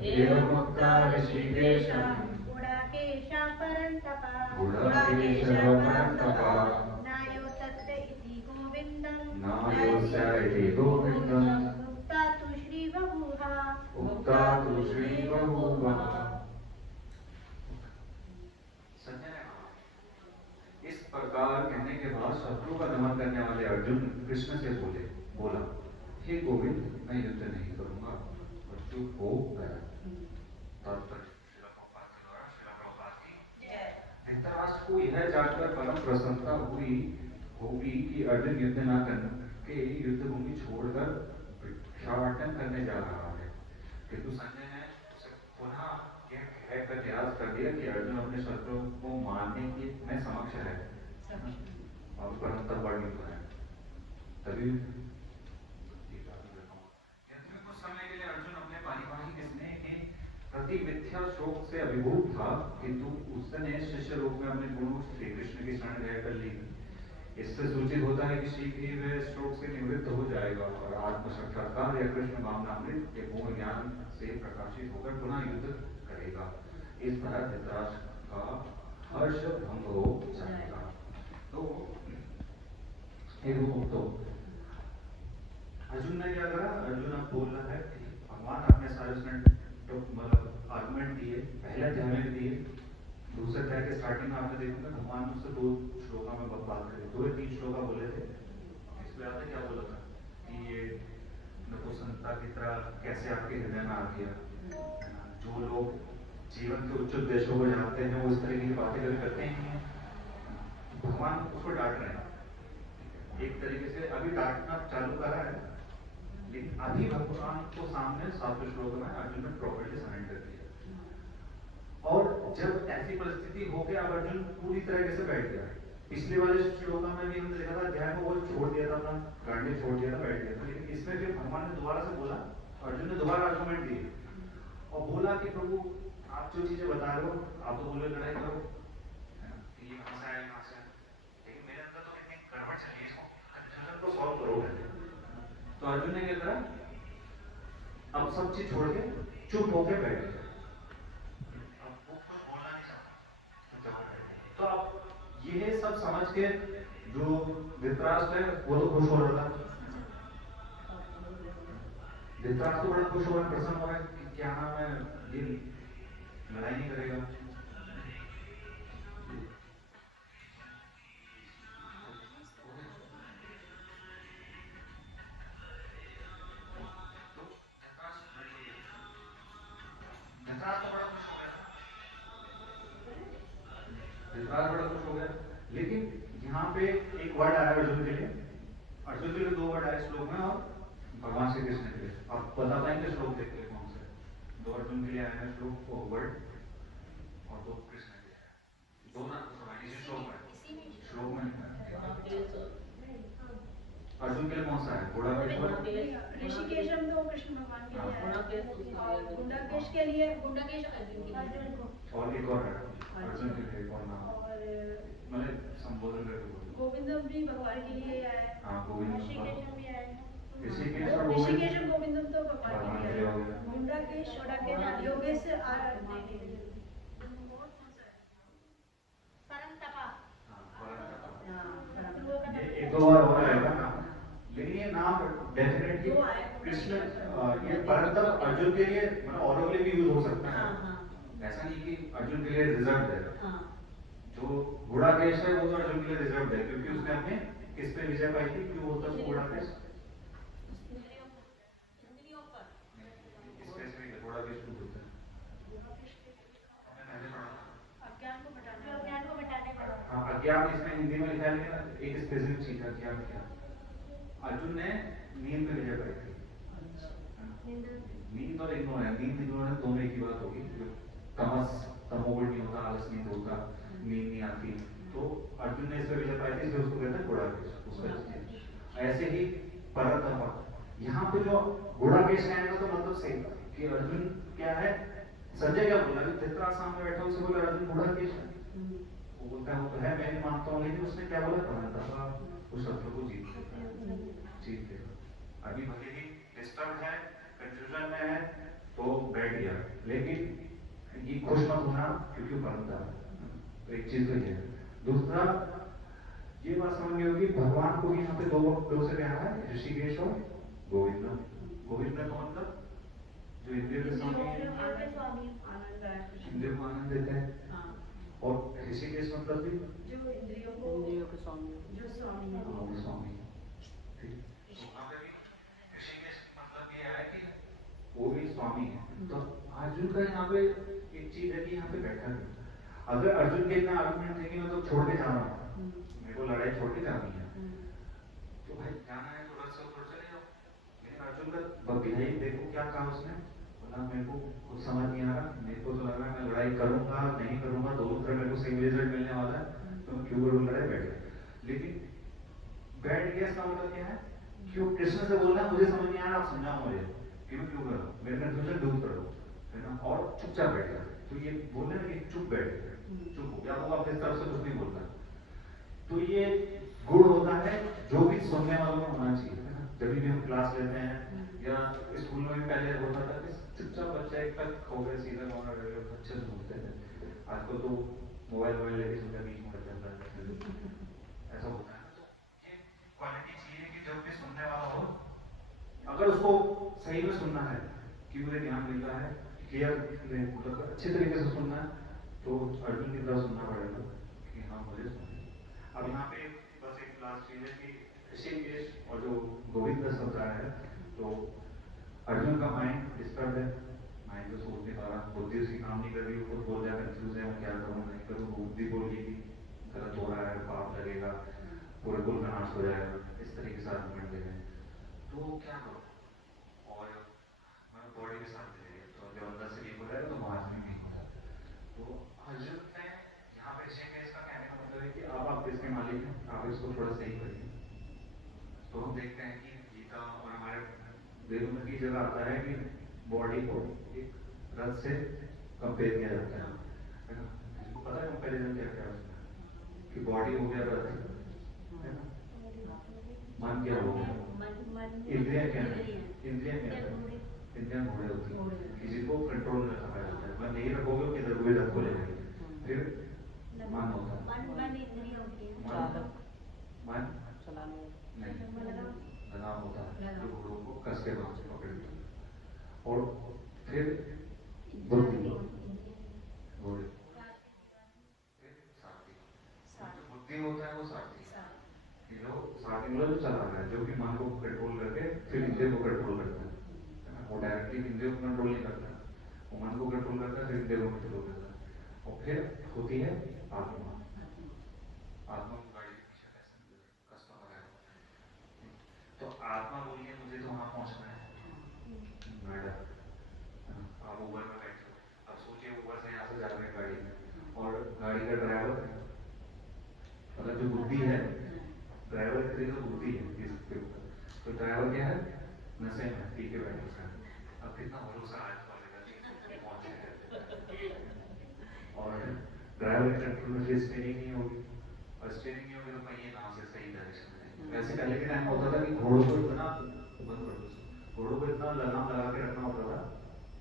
एवमुक्ता ऋषिकेशं गुडाकेशा परन्तपा नायोत्तस्य इति गोविन्दं नायोस्य इति गोविन्दम् उक्ता तु श्रीबभूषा उक्ता तु श्रीबभूवः। संजय ने कहा, इस प्रकार कहने के बाद शत्रु का दमन करने वाले अर्जुन कृष्ण से बोला, हे गोविंद, मैं युद्ध नहीं करूंगा, और चुप हो गया। तब तक धृतराष्ट्र को यह जानकर परम प्रसन्नता हुई होगी कि अर्जुन युद्ध न करके युद्ध भूमि छोड़कर भिक्षाटन करने जा रहा है, किंतु संजय ने उसे पुनः यह कहकर निराश कर दिया कि अर्जुन अपने शत्रुओं को मारने की में समक्ष है और परंतर वर्णित है। तभी कुछ समय के लिए अर्जुन अपने पारिवारिक स्नेह के प्रति मिथ्या शोक से अभिभूत था, किंतु उसने शिष्य रूप में अपने गुरु श्री कृष्ण की शरण ग्रहण कर ली। इससे सूचित होता है कि शीघ्र ही वह शोक से निवृत्त हो जाएगा और आत्म साक्षात्कार या कृष्ण भावनामृत के पूर्ण ज्ञान से प्रकाशित होकर पुनः युद्ध करेगा। इस तरह धृतराष्ट्र का हर्ष भंग हो जाएगा। तो अर्जुन ने क्या करा? अर्जुन अब बोल रहा है कि भगवान अपने सारे उसने मतलब आर्गुमेंट दिए, पहले अध्याय में दिए, दूसरे अध्याय के स्टार्टिंग में आपने देखा भगवान ने उससे 2 श्लोका में बात करी, 2 या 3 श्लोका बोले थे। इसमें आपने क्या बोला था कि ये नपुंसकता की तरह कैसे आपके हृदय में आ गया। जो लोग जीवन के उच्च उद्देश्यों को जानते हैं वो इस तरह की बातें कभी करते ही नहीं है। भगवान उसको डांट रहे हैं, एक तरीके से अभी डांटना चालू करा है, लेकिन अभी भगवान को सामने 7वें श्लोक में अर्जुन ने प्रॉपर्ली सरेंडर किया। और जब ऐसी परिस्थिति हो गया, अब अर्जुन पूरी तरीके से बैठ गया। पिछले वाले श्लोक में भी हमने देखा था, ध्यान को वो छोड़ दिया था, अपना गांडी छोड़ दिया था, बैठ गया था। लेकिन इसमें फिर भगवान ने दोबारा से बोला, अर्जुन ने दोबारा आर्गुमेंट दिए और बोला कि प्रभु आप जो चीजें बता रहे हो, आप तो बोले लड़ाई करो, ये कहां से आया, कहां से आया, लेकिन मेरे अंदर तो कितनी गड़बड़ चली है, इसको कंफ्यूजन को सॉल्व करो। तो अर्जुन ने क्या करा? अब सब चीज छोड़ के चुप होकर बैठ गया। अब वो कुछ बोलना नहीं चाहता। तो अब ये सब समझ के जो धृतराष्ट्र है वो तो खुश हो रहा था, धृतराष्ट्र तो बड़ा खुश हो रहा है, प्रसन्न हो रहा है कि क्या नाम है, ये लड़ाई नहीं करेगा। धृतराष्ट्र बड़ा खुश हो गया। लेकिन यहाँ पे एक वर्ड आया अर्जुन के लिए, अर्जुन के लिए 2 वर्ड आए श्लोक में और भगवान श्री कृष्ण के लिए। आप बता पाएंगे श्लोक देख के कौन से 2 अर्जुन के लिए आए हैं श्लोक और वर्ड, और 2 कृष्ण के लिए आए, 2 ना इसी श्लोक में अर्जुन के लिए कौन सा है? ऋषिकेशम तो कृष्ण भगवान के लिए और गुंडाकेश के लिए अर्जुन को, और एक और है अर्जुन के लिए कौन नाम, मतलब संबोधन करके गोविंदम भी भगवान के लिए आया है। हाँ, गोविंदम ऋषिकेशम भी आया है। ऋषिकेशम गोविंदम तो भगवान के लिए हो गया। गुंडाकेश, षोडकेश, योगेश परंतपा, ये 1-2 बार हो रहेगा नाम, लेकिन ये नाम डेफिनेटली कृष्ण, ये परंतप अर्जुन के लिए मतलब औरों के लिए भी यूज हो सकता है। ऐसा नहीं कि अर्जुन के लिए रिजर्व है। जो गुड़ाकेश है वो तो अर्जुन के लिए रिजर्व है, क्योंकि उसने अपने किस पे विजय पाई थी, क्यों होता है गुड़ाकेश, अज्ञान इसमें हिंदी में लिखा है, एक स्पेसिफिक चीज है अज्ञान क्या। अर्जुन ने नींद में विजय पाई थी। नींद और इग्नोरेंस, नींद इग्नोरेंस दोनों एक ही बात होगी। तमोगुण नहीं होता, आलस नहीं होता, नींद नहीं आती, तो अर्जुन ने इस पर विजय पाई थी, इसलिए उसको कहते हैं गुड़ाकेश। ऐसे ही परंतपा, यहाँ पे जो गुड़ाकेश कहने का तो मतलब सही कि अर्जुन क्या है, संजय क्या बोला, धृतराष्ट्र सामने बैठा उसे बोला अर्जुन गुड़ाकेश है, वो बोलता है वो तो है, मैं नहीं मानता हूँ, लेकिन उसने क्या बोला, परंतपा, उस शत्रु को जीत लेगा। अभी भले ही डिस्टर्ब है, कंफ्यूजन में है, तो बैठ किया, लेकिन ये खुश मत होना क्योंकि वो परमता है। तो एक चीज तो ये है। दूसरा ये बात समझ होगी, भगवान को भी यहाँ पे दो से क्या है, ऋषिकेश और गोविंद। गोविंद का मतलब जो इंद्रियों के स्वामी है, इंद्रियों को आनंद देता है। और ऋषिकेश मतलब भी जो इंद्रियों के स्वामी, जो स्वामी है, वो स्वामी। ठीक, तो वहाँ पे भी ऋषिकेश मतलब ये है कि वो भी स्वामी है। तो अर्जुन का यहाँ पे एक चीज है कि यहाँ पे बैठा है, अगर अर्जुन के इतना आर्गुमेंट देंगे मैं तो छोड़ के जा रहा हूँ, मेरे को लड़ाई छोड़ के जानी है, तो भाई जाना है तो रथ से उतर चले जाओ। लेकिन अर्जुन का बिहेव देखो क्या कहा उसने, बोला मेरे को कुछ समझ नहीं आ रहा, मेरे को तो लग रहा है मैं लड़ाई करूंगा नहीं करूंगा दोनों तरफ मेरे को सेम रिजल्ट मिलने वाला है, तो मैं क्यों करूँ लड़ाई, बैठ गया। लेकिन बैठ गया इसका मतलब क्या है, क्यों कृष्ण से बोल रहा है मुझे समझ नहीं आ रहा, आप समझाओ मुझे क्यों क्यों करो, मेरे कंफ्यूजन दूर करो, है ना, और चुपचाप बैठ गया। तो ये बोलने ना कि चुप बैठ गया, चुप हो गया, वो अपनी तरफ से कुछ नहीं बोलता। तो ये गुण होता है जो भी सुनने वालों में होना चाहिए, है ना। जब भी हम क्लास लेते हैं या स्कूल में भी पहले होता था कि चुपचाप बच्चा एक तक खो गए सीधा अच्छे से सुनते थे, आजकल तो मोबाइल लेके सुनते बीच में जाता है, ऐसा होता है। तो ये क्वालिटी चाहिए कि जब भी सुनने वाला हो, अगर उसको सही में सुनना है कि मुझे ज्ञान मिल रहा है, क्लियर मतलब अच्छे तरीके से सुनना है, तो अर्जुन की तरह सुनना पड़ेगा कि हाँ मुझे सुनना है। अब यहाँ पे बस एक लास्ट चीज है कि ऋषिकेश और जो गोविंद का होता है, तो अर्जुन का माइंड डिस्टर्ब है, माइंड तो सोच नहीं पा रहा, बुद्धि उसकी काम नहीं कर रही, खुद बोल रहा है कंफ्यूज है, मैं क्या करूँ नहीं करूँ, बुद्धि बोल रही कि गलत हो रहा है, पाप लगेगा, पूरे कुल का नाश हो जाएगा, इस तरीके से आर्गुमेंट दे रहे हैं। तो क्या करो, और मैं बॉडी के साथ दे रही है, तो जब अंदर से वीक हो जाएगा तो बाहर से भी वीक हो जाएगा। तो अर्जुन ने यहाँ पे ऋषिकेश का कहने का मतलब है कि अब आप किसके मालिक हैं, आप इसको थोड़ा सही करिए। तो हम देखते हैं कि गीता और हमारे वेदों में की जगह आता है कि बॉडी को एक रथ से कंपेयर किया जाता है ना। इसको पता है कंपेरिजन क्या क्या है, कि बॉडी हो गया रथ, है ना, मन क्या हो गया, इंद्रिया क्या है, इंद्रिया क्या है, इंद्रिया घोड़े होती है, किसी को कंट्रोल में रखा जाता है, मन नहीं रखोगे किधर को भी रथ को ले जाएगी। फिर मन होता है, मन नहीं लगाम होता है जो घोड़ों को कस के पकड़ती है, और फिर बुद्धि घोड़े, फिर सारथी, जो बुद्धि होता है वो सारथी, जो सारथी मतलब जो चला रहा है, जो कि मन को कंट्रोल करके फिर इंद्रियों को कंट्रोल करता है ना। वो डायरेक्टली इंद्रियों को कंट्रोल नहीं करता, वो मन को कंट्रोल करता है, फिर इंद्रियों को कंट्रोल करता है, और फिर होती है आत्मा। आत्मा को गाड़ी के पीछे कैसे कस्टमर है, तो आत्मा बोल के मुझे तो वहां पहुंचना है नोएडा, आप ऊबर में बैठे हो, अब सोचिए ऊबर से यहाँ से जा रहे हैं गाड़ी में, और गाड़ी का ड्राइवर मतलब जो बुद्धि है, ड्राइवर की तरह बुद्धि है इसके ऊपर, तो ड्राइवर क्या है, नशे में पी के बैठे हैं। अब कितना भरोसा आज वाले का पहुंचे, और ड्राइवर के कंट्रोल में फिर स्टीयरिंग नहीं होगी, और स्टीयरिंग नहीं होगी तो पहिए कहाँ से सही डायरेक्शन में। वैसे पहले के टाइम में होता था कि घोड़ों को इतना बंद कर दो, घोड़ों को इतना लगाम लगा के रखना होता था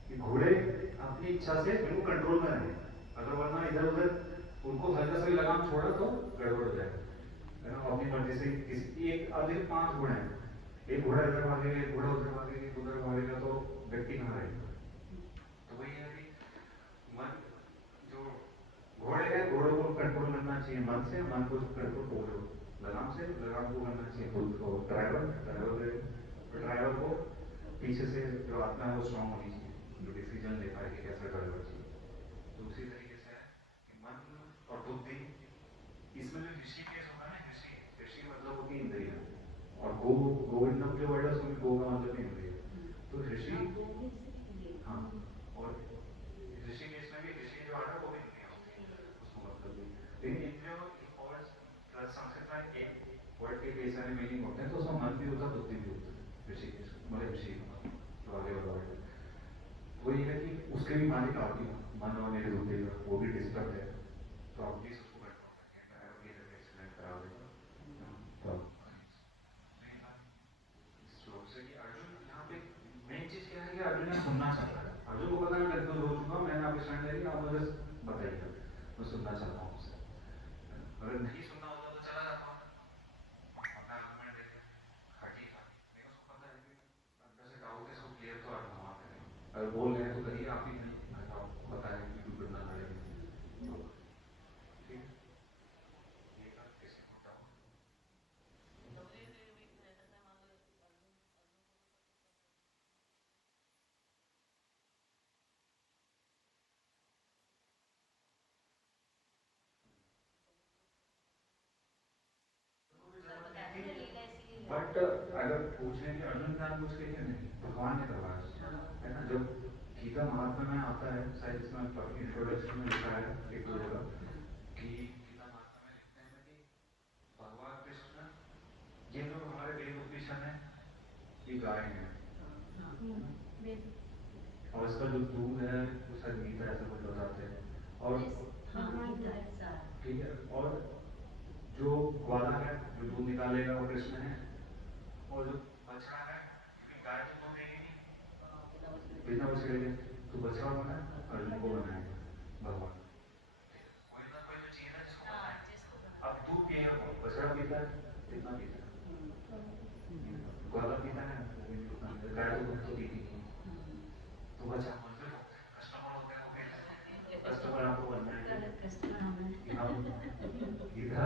कि घोड़े अपनी इच्छा से बिल्कुल कंट्रोल में रहे, अगर वरना इधर उधर उनको हल्का सा भी लगाम छोड़ा तो गड़बड़ हो जाएगा, है ना। अपनी मर्जी से किसी एक, अब देखिए 5 घोड़े हैं, एक घोड़ा इधर भागेगा, एक घोड़ा उधर भागेगा, एक उधर भागेगा, तो व्यक्ति कहाँ रहेगा। तो वही है कि मन जो घोड़े हैं, घोड़ों को कंट्रोल करना चाहिए मन से, मन को कंट्रोल लगाम से, लगाम को करना चाहिए खुद को ड्राइवर को पीछे से जो आत्मा है वो स्ट्रॉन्ग होनी चाहिए, जो डिसीजन ले पाए कि कैसा ड्राइवर चाहिए। तो उसी तरीके से है कि मन और बुद्धि, इसमें जो ऋषि केस होगा ना, ऋषि ऋषि मतलब होती है इंद्रिय, और गोविंदम जो वर्ड है उसमें गो का मतलब इंद्रिय, तो ऋषि, हाँ, और ऋषिकेश में भी ऋषि जो आता है वो भी इंद्रिया होती है, उसको मतलब भी, लेकिन इंद्रियों और संस्कृत में एक वर्ड के कई सारे मीनिंग होते हैं, तो उसमें मन भी होता है बुद्धि भी होता है, ऋषिकेश मतलब ऋषि जो आगे वाला वर्ड है, वही है कि उसके भी मालिक आप ही, मन और मेरे बुद्धि का वो भी डिस्टर्ब है, तो आप प्लीज उसको कंट्रोल करिए, मैं अभी एक्सीडेंट करा देगा। तो श्लोक से कि अर्जुन यहाँ पे मेन चीज क्या है कि अर्जुन ने सुनना चाहता है, अर्जुन को पता है मैं कंफ्यूज हो चुका हूँ, मैंने आपकी स्टैंड ले लिया, आप मुझे बताइए, मैं सुनना चाहता हूँ आपसे। अगर नहीं सुनना होता तो चला जाता हूँ, अपना आर्गुमेंट देके हट ही था, लेकिन उसको पता है कि अंदर से डाउट है, इसको क्लियर तो आप वहाँ करें, अगर बोल रहे हैं तो करिए आप ही, नहीं अगर आपको पता है कि क्यों करना पड़ेगा तो ठीक है। ये था किसी को डाउट। बट अगर पूछने की अर्जुन ज्ञान पूछ के लिए नहीं, भगवान ने करवाया है ना। जब गीता महात्मा में आता है, शायद इसमें इंट्रोडक्शन में लिखा है एक दो जगह कि गीता महात्मा में लिखते हैं कि भगवान कृष्ण, ये जो हमारे वेद उपनिषद है ये गाय है, और इसका जो दूध है वो शायद गीता ऐसा कुछ बताते हैं, और ठीक है, और जो ग्वाला है जो दूध निकालेगा वो कृष्ण है, और जो बछड़ा है, क्योंकि गाय तो दूध देगी नहीं बिना बछड़े के, तो बछड़ा बना है, अर्जुन को बनाएगा भगवान। कोई ना कोई तो चीज है जिसको बनाए। अब दूध पिएगा कौन, बछड़ा पीता है, कितना पीता है, ग्वाला पीता है वो भी नहीं उतना पीता, गाय तो दूध तो पीती नहीं है, तो बच्चा मंदिर होते हैं, कस्टमर होते हैं, वो कहते हैं कस्टमर आपको बनना है कि हम गीता